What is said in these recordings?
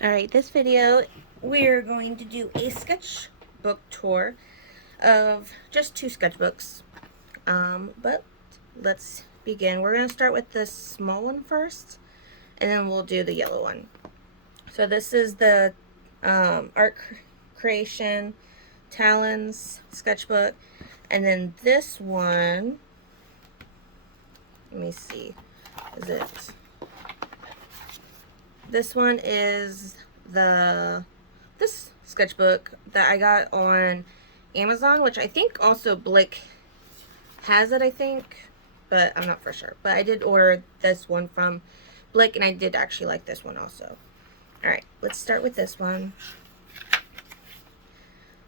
Alright, this video we're going to do a sketchbook tour of just two sketchbooks. But let's begin. We're going to start with the small one first, and then we'll do the yellow one. So this is the Art Creation Talons sketchbook, and then this one, let me see, is it? This one is this sketchbook that I got on Amazon, which I think also Blick has it, I think, but I'm not for sure. But I did order this one from Blick, and I did actually like this one also. Alright, let's start with this one.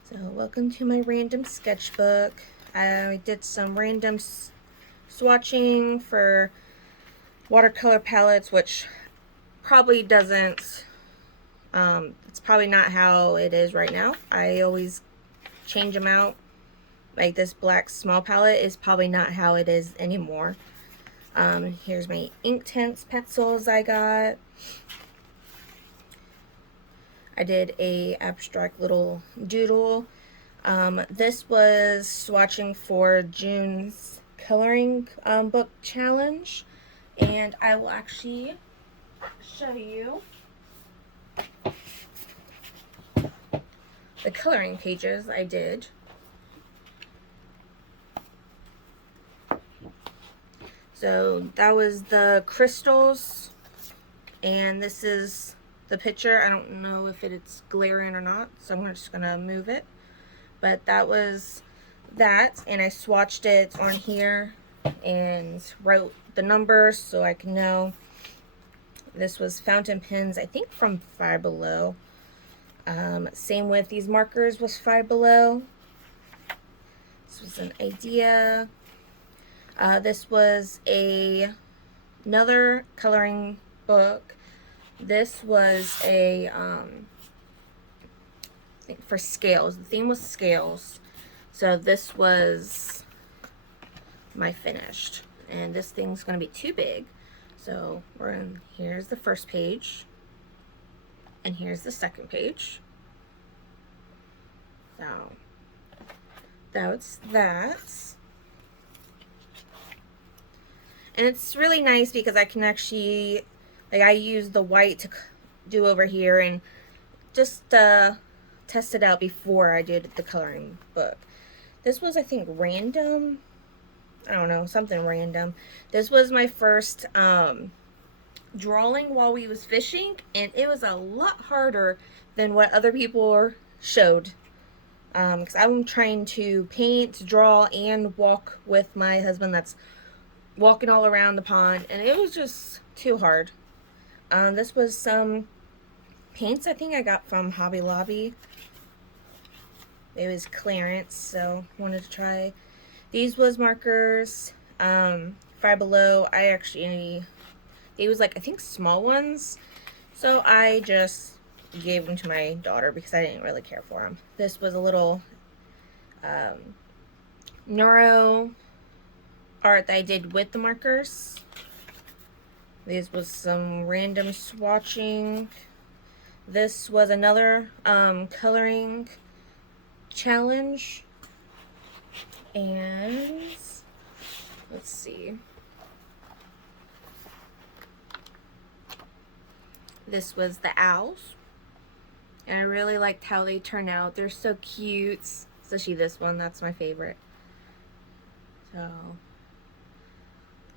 So, welcome to my random sketchbook. I did some random swatching for watercolor palettes, which probably doesn't, it's probably not how it is right now. I always change them out. Like this black small palette is probably not how it is anymore. Here's my Inktense pencils I got. I did a abstract little doodle. This was swatching for June's coloring book challenge, and I will actually show you the coloring pages I did. So that was the crystals, and this is the picture. I don't know if it's glaring or not, so I'm just gonna move it. But that was that, and I swatched it on here and wrote the numbers so I can know. This was fountain pens, I think from Five Below. Same with these markers was Five Below. This was an idea. This was another coloring book. This was a I think for scales. The theme was scales. So this was my finished. And this thing's gonna be too big. So here's the first page. And here's the second page. So that's that. And it's really nice because I can actually, like, I use the white to do over here and just test it out before I did the coloring book. This was, I think, random. I don't know, something random. This was my first drawing while we was fishing, and it was a lot harder than what other people showed. Because I'm trying to paint, draw, and walk with my husband that's walking all around the pond, and it was just too hard. This was some paints I think I got from Hobby Lobby. It was clearance, so wanted to try. These was markers. Five Below. I actually, it was like I think small ones, so I just gave them to my daughter because I didn't really care for them. This was a little neuro art that I did with the markers. This was some random swatching. This was another coloring challenge. And let's see. This was the owls. And I really liked how they turn out. They're so cute. Especially this one, that's my favorite. So,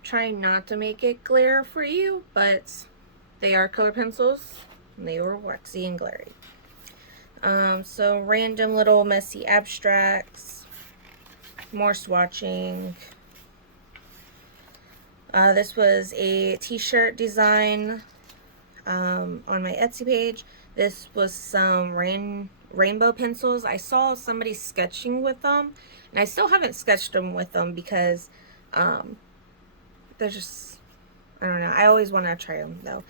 trying not to make it glare for you, but they are color pencils. And they were waxy and glary. So random little messy abstracts. More swatching. This was a t-shirt design on my Etsy page. This was some rainbow pencils. I saw somebody sketching with them, and I still haven't sketched them with them because they're just, I don't know. I always want to try them though.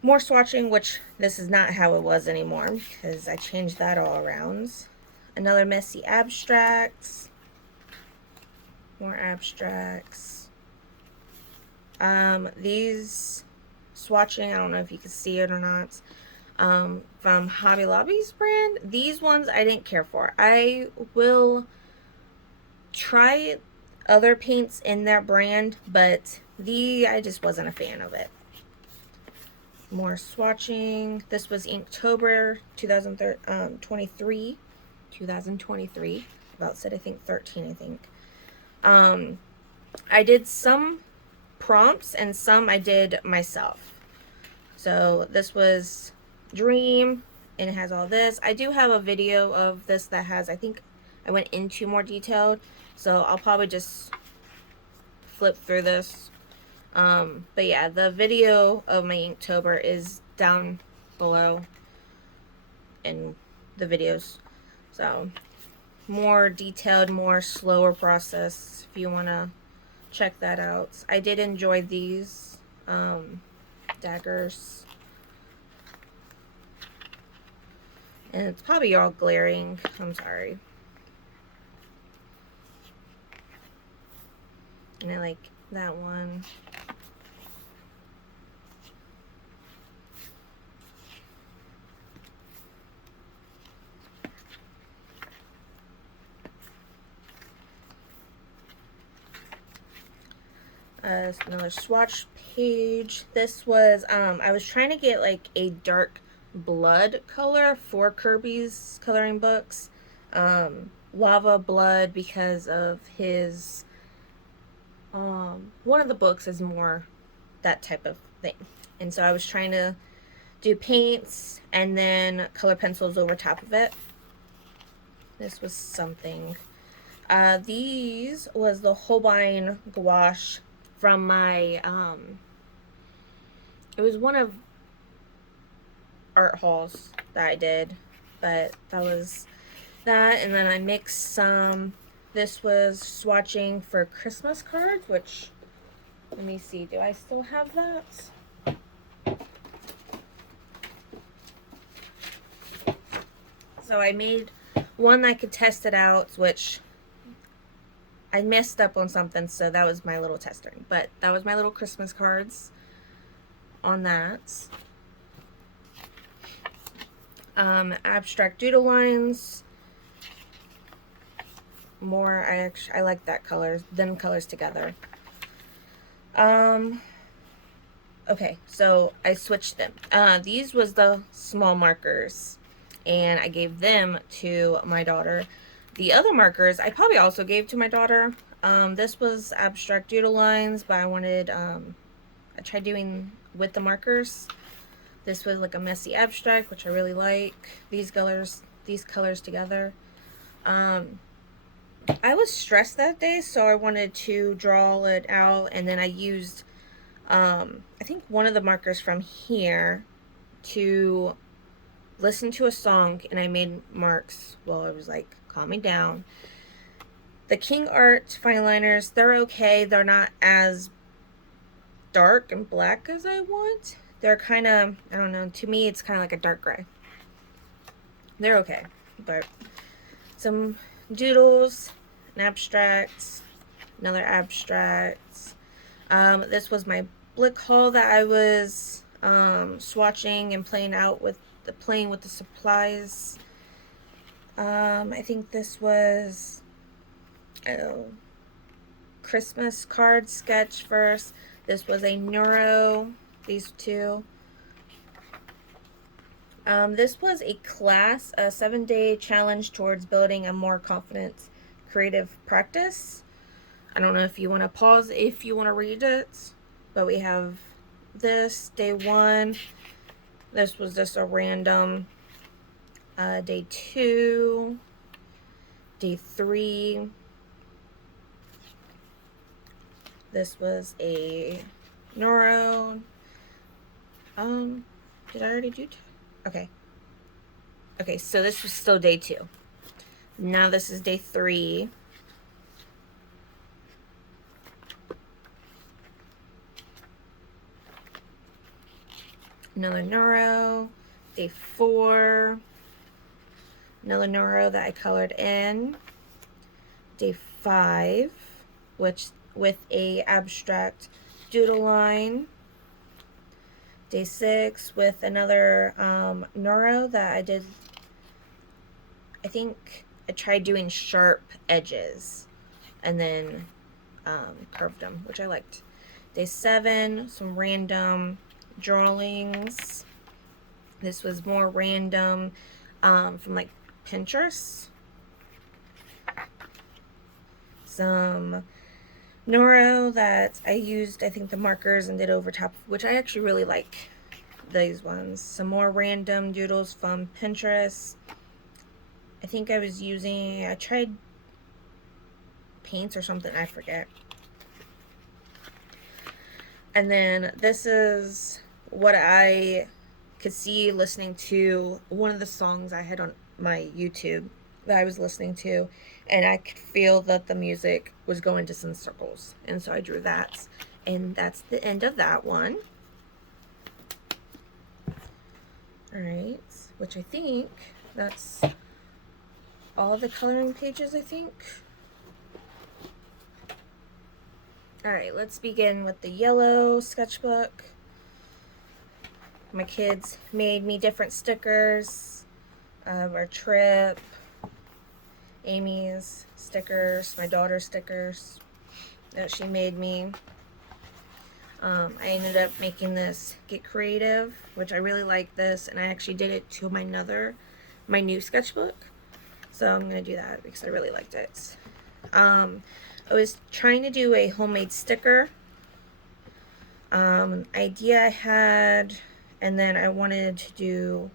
More swatching, which this is not how it was anymore because I changed that all around. Another messy abstracts. More abstracts. These swatching. I don't know if you can see it or not. From Hobby Lobby's brand. These ones I didn't care for. I will try other paints in that brand, but I just wasn't a fan of it. More swatching. This was Inktober 2023. 2023. About said I think 13, I think. I did some prompts and some I did myself. So this was Dream, and it has all this. I do have a video of this that has, I think I went into more detailed, so I'll probably just flip through this. But yeah, the video of my Inktober is down below in the videos. So more detailed, more slower process if you want to check that out. I did enjoy these daggers. And it's probably all glaring. I'm sorry. And I like that one. Another swatch page. This was, I was trying to get like a dark blood color for Kerby's coloring books. Lava blood, because of his, one of the books is more that type of thing. And so I was trying to do paints and then color pencils over top of it. This was something. These was the Holbein gouache from my, it was one of art hauls that I did, but that was that. And then I mixed some, this was swatching for Christmas cards, which, let me see, do I still have that? So I made one I could test it out, which I messed up on something, so that was my little tester. But that was my little Christmas cards on that. Abstract doodle lines. More, I like that color, them colors together. Okay, so I switched them. These was the small markers, and I gave them to my daughter. The other markers I probably also gave to my daughter. This was abstract doodle lines, but I wanted, I tried doing with the markers. This was like a messy abstract, which I really like. These colors together. I was stressed that day, so I wanted to draw it out, and then I used, I think one of the markers from here to listen to a song, and I made marks while I was like calming down. The King Art fine liners, they're okay. They're not as dark and black as I want. They're kind of, I don't know, to me it's kind of like a dark gray. They're okay, but some doodles, an abstract, another abstract. This was my Blick haul that I was swatching and playing with the supplies. I think this was Christmas card sketch first. This was a neuro, these two. This was a class, a 7-day challenge towards building a more confident creative practice. I don't know if you want to pause if you want to read it, but we have this, day 1. This was just a random. Day 2, day 3. This was a neuro. Did I already do 2? Okay. Okay, so this was still day 2. Now this is day 3. Another neuro. Day 4. Another neuro that I colored in. Day 5, which with a abstract doodle line. Day 6 with another neuro that I did. I think I tried doing sharp edges and then curved them, which I liked. Day 7, some random drawings. This was more random from like Pinterest. Some neuro that I used, I think, the markers and did over top, which I actually really like these ones. Some more random doodles from Pinterest. I think I tried paints or something, I forget. And then this is what I could see listening to one of the songs I had on my YouTube that I was listening to, and I could feel that the music was going to some circles, and so I drew that, and that's the end of that one. Alright, which I think that's all the coloring pages, I think. Alright, let's begin with the yellow sketchbook. My kids made me different stickers of our trip, Amy's stickers, my daughter's stickers that she made me. I ended up making this Get Creative, which I really like this, and I actually did it to my new sketchbook. So I'm going to do that because I really liked it. I was trying to do a homemade sticker idea I had, and then I wanted to do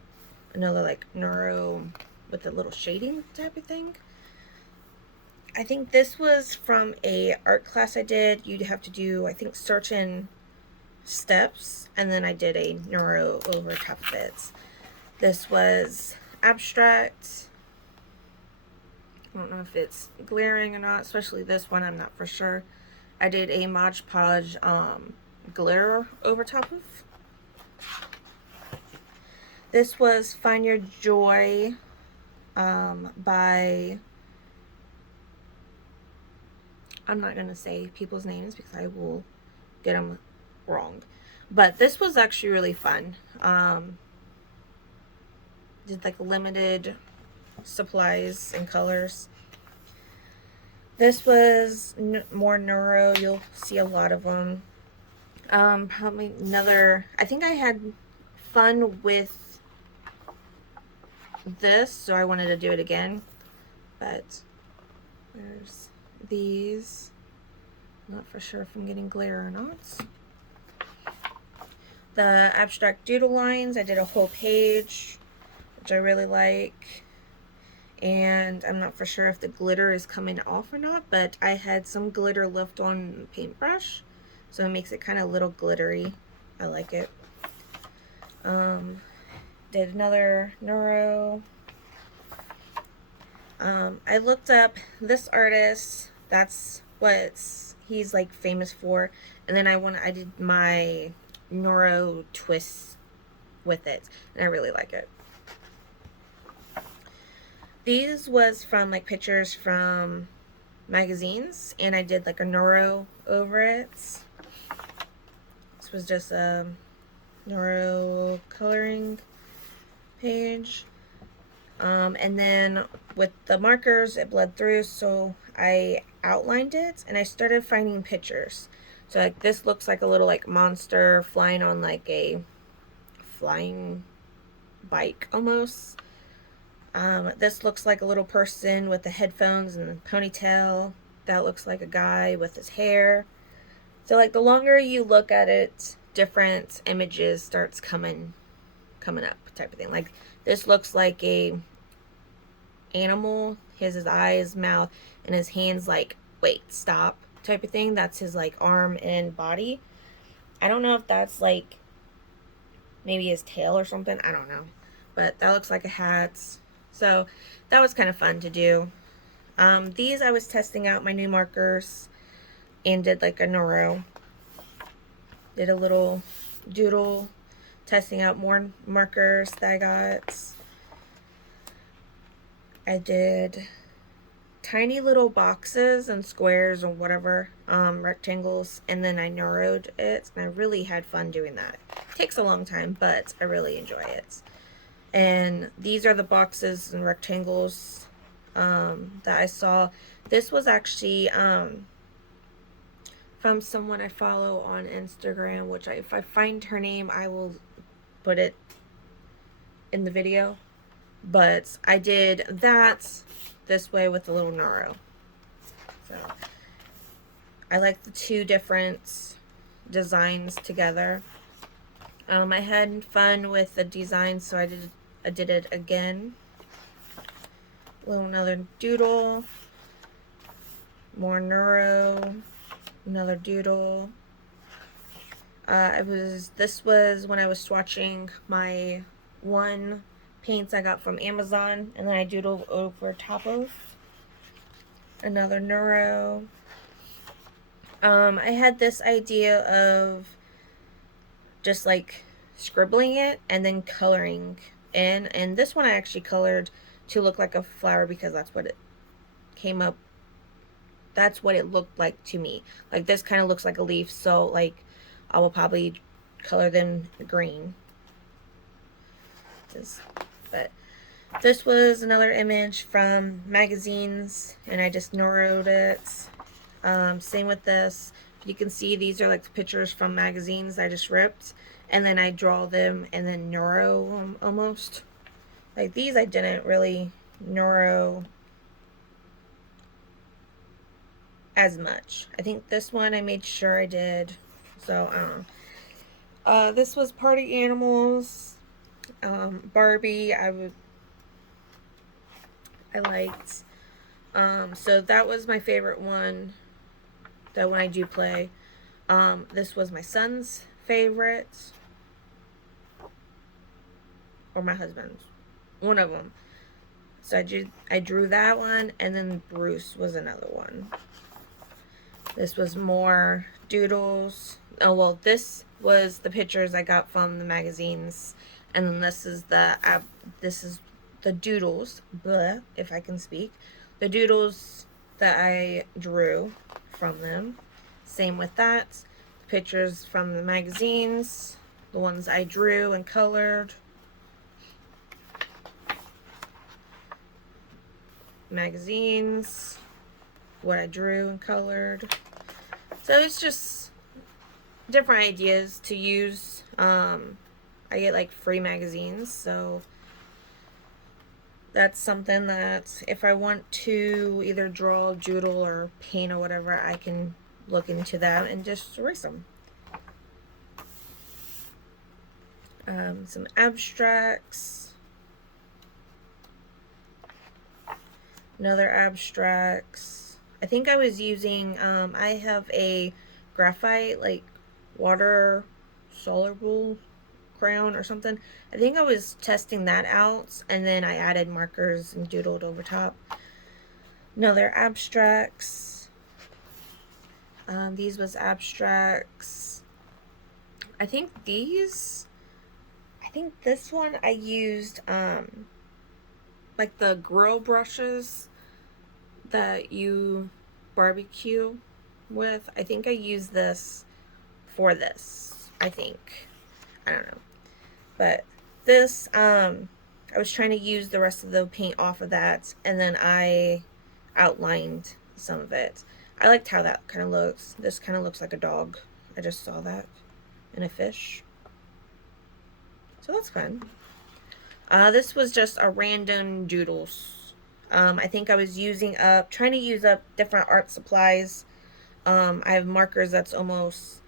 another like neuro with a little shading type of thing. I think this was from a art class I did. You'd have to do, I think, certain steps, and then I did a neuro over top of it. This was abstract. I don't know if it's glaring or not, especially this one, I'm not for sure. I did a Mod Podge glitter over top of. This was Find Your Joy by, I'm not going to say people's names because I will get them wrong. But this was actually really fun. Did like limited supplies and colors. This was more neuro. You'll see a lot of them. Probably another, I think I had fun with this, so I wanted to do it again. But there's these. Not for sure if I'm getting glare or not. The abstract doodle lines, I did a whole page, which I really like. And I'm not for sure if the glitter is coming off or not, but I had some glitter left on the paintbrush, so it makes it kind of a little glittery. I like it. Did another neuro. I looked up this artist. That's what he's like famous for, and then I did my neuro twist with it, and I really like it. These was from like pictures from magazines, and I did like a neuro over it. This was just a neuro coloring page. And then with the markers, it bled through, so I outlined it, and I started finding pictures. So like this looks like a little like monster flying on like a flying bike almost. This looks like a little person with the headphones and the ponytail. That looks like a guy with his hair. So like the longer you look at it, different images starts coming up type of thing. Like this looks like a animal. He has his eyes, mouth, and his hands like, wait, stop type of thing. That's his like arm and body. I don't know if that's like maybe his tail or something. I don't know. But that looks like a hat. So that was kind of fun to do. These I was testing out my new markers and did like a neuro. Did a little doodle, testing out more markers that I got. I did tiny little boxes and squares or whatever, rectangles, and then I neuroed it, and I really had fun doing that. takes a long time, but I really enjoy it. And these are the boxes and rectangles that I saw. This was actually from someone I follow on Instagram, which if I find her name, I will put it in the video. But I did that this way with the little neuro. So I like the two different designs together. I had fun with the design, so I did it again. Another doodle, more neuro, another doodle. This was when I was swatching my one paints I got from Amazon, and then I doodled over top of another neuro. I had this idea of just like scribbling it and then coloring in, and this one I actually colored to look like a flower because that's what it came up, that's what it looked like to me. Like this kind of looks like a leaf, so like I will probably color them green. But this was another image from magazines, and I just neuroed it. Same with this. You can see these are like the pictures from magazines I just ripped, and then I draw them and then neuro them almost. Like these I didn't really neuro as much. I think this one I made sure I did. So I don't know. This was Party Animals. Barbie I liked. So that was my favorite one, that when I do play. This was my son's favorite, or my husband's, one of them. So I drew that one, and then Bruce was another one. This was more doodles. Oh well, this was the pictures I got from the magazines, and then this is the doodles. Blah, if I can speak, the doodles that I drew from them. Same with that. Pictures from the magazines, the ones I drew and colored. Magazines, what I drew and colored. So it's just different ideas to use. I get like free magazines, so that's something that if I want to either draw, doodle, or paint or whatever, I can look into that and just erase them. Some abstracts. Another abstracts. I think I was using, I have a graphite, like water soluble crayon or something. I think I was testing that out, and then I added markers and doodled over top. Another abstracts. These was abstracts. I think this one I used like the grill brushes that you barbecue with. I think I used this for this, I think. I don't know. But this, I was trying to use the rest of the paint off of that, and then I outlined some of it. I liked how that kind of looks. This kind of looks like a dog. I just saw that. And a fish. So that's fun. This was just a random doodles. I think I was trying to use up different art supplies. I have markers that's almost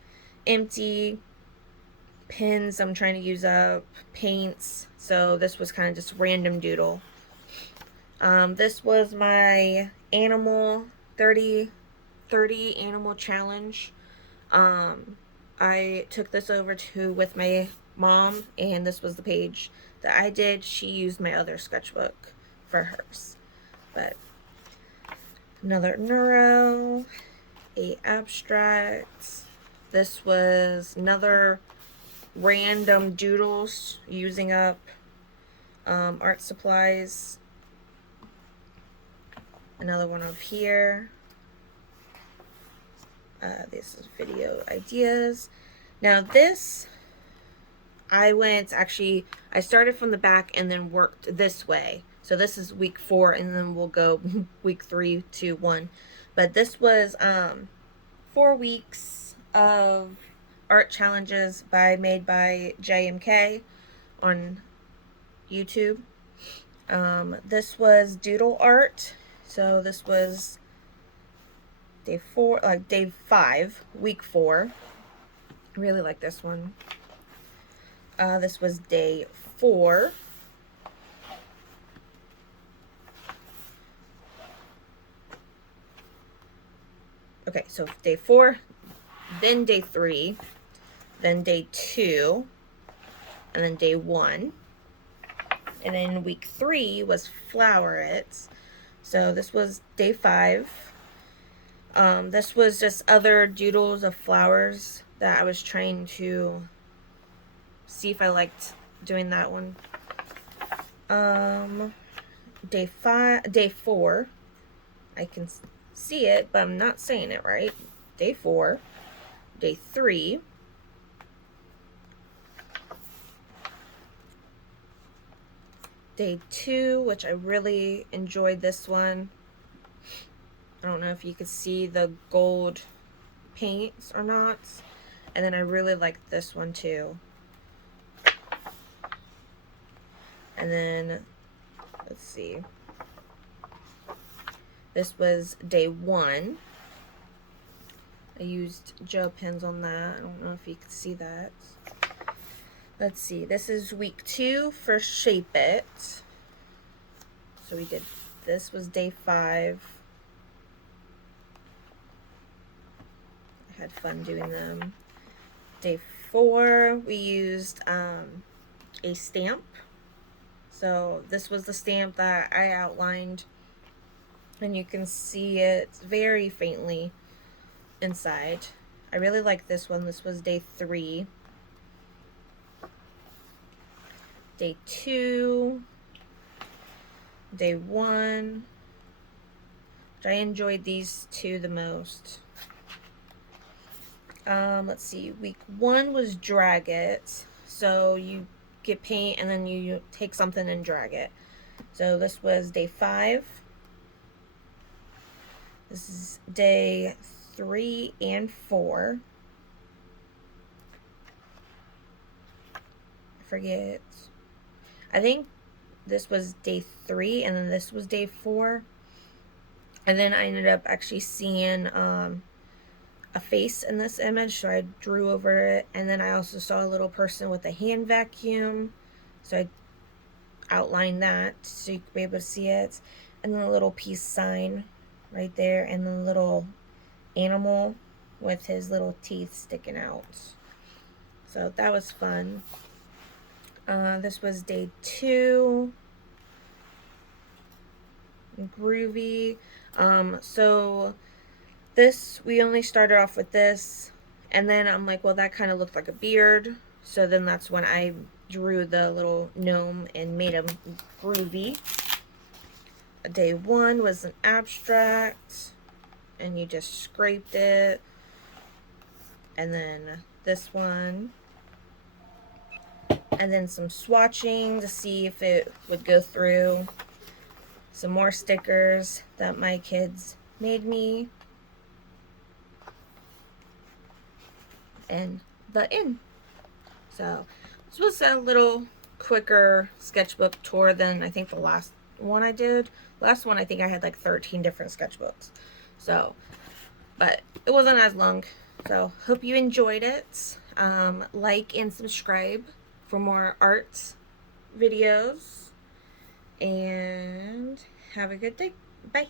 empty. Pens I'm trying to use up. Paints. So this was kind of just random doodle. This was my animal 30 animal challenge. I took this over with my mom, and this was the page that I did. She used my other sketchbook for hers. But another neuro, a abstract. This was another random doodles using up art supplies. Another one over here. This is video ideas. Now this I started from the back and then worked this way. So this is week 4, and then we'll go week 3, 2, 1. But this was 4 weeks of art challenges made by JMK on YouTube. This was doodle art. So this was day 5, week 4. I really like this one. This was day 4. Okay, so day 4, then day 3, then day 2, and then day 1. And then week 3 was flower it. So this was day 5. This was just other doodles of flowers that I was trying to see if I liked doing that one. Day 4, I can see it, but I'm not saying it right. Day 4, day 3, day 2, which I really enjoyed this one. I don't know if you could see the gold paints or not. And then I really liked this one too. And then, let's see. This was day 1. I used gel pens on that. I don't know if you could see that. Let's see. This is week 2 for Shape It. So this was day 5. I had fun doing them. Day 4, we used a stamp. So this was the stamp that I outlined, and you can see it very faintly inside. I really like this one. This was day 3. Day 2, day 1, which I enjoyed these 2 the most. Let's see, week 1 was drag it. So you get paint and then you take something and drag it. So this was day 5. This is day 3 and 4. I forget. I think this was day 3 and then this was day 4. And then I ended up actually seeing a face in this image, so I drew over it. And then I also saw a little person with a hand vacuum, so I outlined that so you could be able to see it. And then a little peace sign right there, and then a little animal with his little teeth sticking out. So that was fun. This was day 2. Groovy. So this, we only started off with this, and then I'm like, well, that kind of looked like a beard. So then that's when I drew the little gnome and made him groovy. Day 1 was an abstract, and you just scraped it. And then this one, and then some swatching to see if it would go through. Some more stickers that my kids made me. And the end. So this was a little quicker sketchbook tour than I think the last one I did. Last one I think I had like 13 different sketchbooks. So, but it wasn't as long. So hope you enjoyed it. Like and subscribe for more art videos. And have a good day. Bye.